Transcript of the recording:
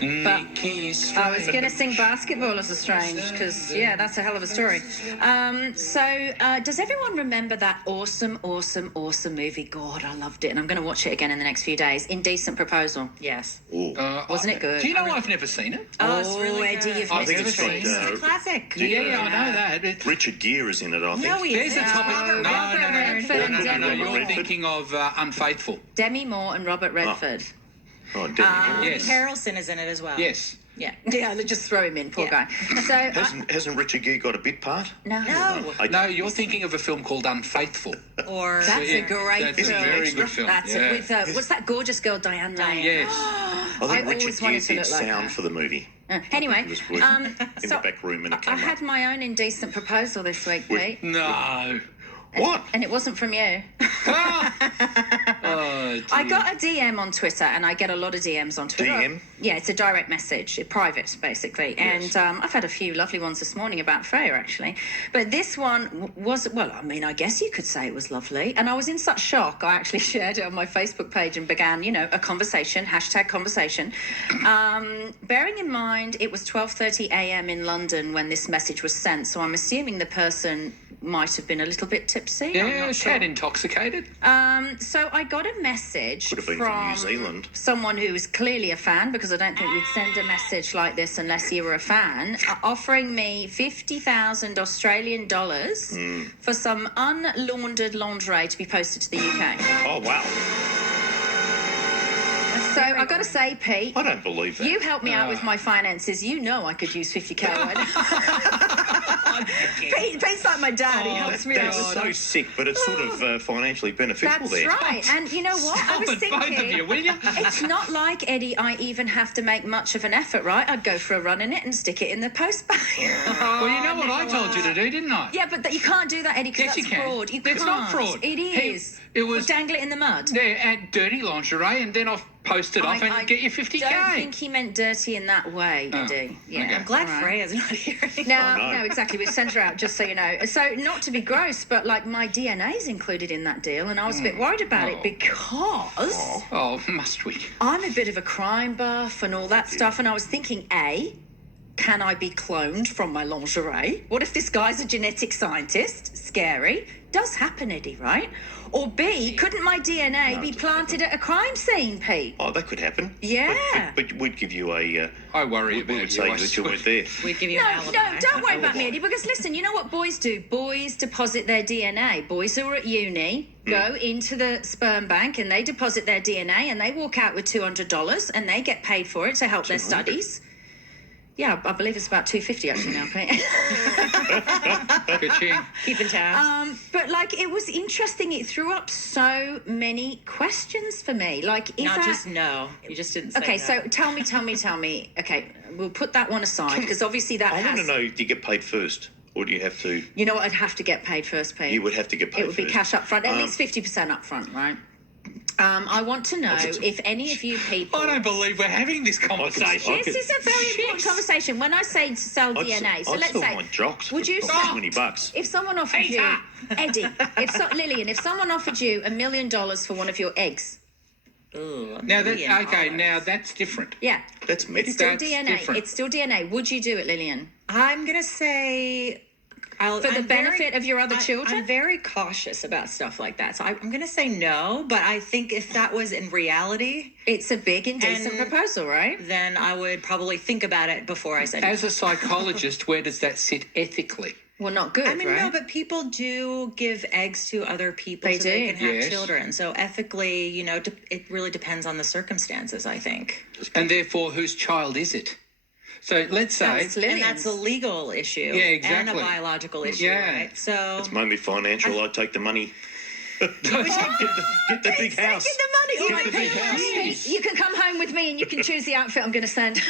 But I was going to sing Basketball as a Strange because, yeah, that's a hell of a story. Does everyone remember that awesome movie? God, I loved it, and I'm going to watch it again in the next few days. Indecent Proposal. Yes. Wasn't it good? Do you know I've never seen it? Oh, it's really Eddie, good. you've I think missed it's a treat. got, It's a classic. Yeah, I know that. Richard Gere is in it, I think. No, he There's isn't. a topic. Robert Redford. No. Demi You're Moore. thinking of Unfaithful. Demi Moore and Robert Redford. Oh, Demi Moore. Yes. Harrelson is in it as well. Yes. Yeah. Yeah, let's just throw him in, poor guy. So Hasn't Richard Gere got a bit part? no. No, you're thinking of a film called Unfaithful. Or That's a great That's a film. very good film. That's yeah. it. With what's that gorgeous girl, Diane Lane? Yes. I I think always Richard wanted Gere to did look like sound her. for the movie. Anyway, He was working in the back room in a I camera. had my own indecent proposal this week, Pete, No. What? and it wasn't from you. Oh, I got a DM on Twitter, and I get a lot of DMs on Twitter. DM? Yeah, it's a direct message, private, basically. Yes. And I've had a few lovely ones this morning about Freya, actually. But this one was, well, I mean, I guess you could say it was lovely. And I was in such shock, I actually shared it on my Facebook page and began, a conversation, #conversation. Bearing in mind, it was 12:30 a.m. in London when this message was sent, so I'm assuming the person might have been a little bit tipsy. I'm Yeah, not she sure. had intoxicated. So I got a message Could have been from New Zealand. someone who is clearly a fan, because I don't think you'd send a message like this unless you were a fan, offering me 50,000 Australian dollars for some unlaundered lingerie to be posted to the UK. Oh, wow. So I got to say, Pete, I don't believe that. you helped me out with my finances. You know I could use 50k. Pete's like my dad. He helps me out. That's so sick, but it's sort of financially beneficial That's there. right. And you know what? I was Both of you, thinking, will you? it's not like, Eddie, I even have to make much of an effort, right? I'd go for a run in it and stick it in the post bag. Well, you know what I told you to do, didn't I? Yeah, but you can't do that, Eddie, because Yes, that's you can. fraud. You It's not can't. fraud. It is. It was- Or dangle it in the mud. Yeah, and dirty lingerie, and then I'll post it off and get you 50k. I don't think he meant dirty in that way, Oh, Eddie. Yeah, okay. I'm glad all right. Freya's not here. No, exactly. We've sent her out, just so you know. So, not to be gross, but like my DNA's included in that deal, and I was a bit worried about it because Oh, must we? I'm a bit of a crime buff and all that stuff, and I was thinking, A, can I be cloned from my lingerie? What if this guy's a genetic scientist? Scary. Does happen, Eddie, right? Or B, couldn't my DNA be planted at a crime scene, Pete? Oh, that could happen. Yeah. But we'd give you a... I worry we about would you. say I that you swear. weren't there. We'd give you No, an alibi. don't worry about me, Eddie, because listen, you know what boys do? Boys deposit their DNA. Boys who are at uni go into the sperm bank and they deposit their DNA and they walk out with $200 and they get paid for it to help their 200? studies. Yeah, I believe it's about $250 actually now, Pete. Ka-ching. Keeping tabs. But like, it was interesting. It threw up so many questions for me. Like, is Not that... just no. You just didn't say Okay, no. so tell me. Okay, we'll put that one aside because obviously that I has... want to know, do you get paid first? Or do you have to... You know what? I'd have to get paid first, Pete. You would have to get paid It would be first. cash up front, at least 50% up front, right? I want to know if any of you people... I don't believe we're having this conversation. This is a very important conversation. When I say to sell DNA, so I'd let's sell say... my jocks Would you for sell... $20. If someone offered you... Peter! Eddie, Lillian, if someone offered you $1 million for one of your eggs... Ooh, Now that $1,000,000. now that's different. Yeah. That's It's medical. still That's DNA. different. It's still DNA. Would you do it, Lillian? I'm going to say... For the benefit of your other children? I'm very cautious about stuff like that. So I'm going to say no, but I think if that was in reality, It's a big indecent And- proposal, right? then I would probably think about it before I said As a psychologist, where does that sit ethically? Well, not good, I mean, right? no, but people do give eggs to other people They so they do. can have Yes. children. So ethically, it really depends on the circumstances, I think. And therefore, whose child is it? So let's say... That's Lillian's. And that's a legal issue. Yeah, And exactly. a biological issue, Yeah. right? So... It's mainly financial. I'd take the money. get the big house. Taking the money. All right, the big Pete, house. Pete, you can come home with me and you can choose the outfit I'm going to send.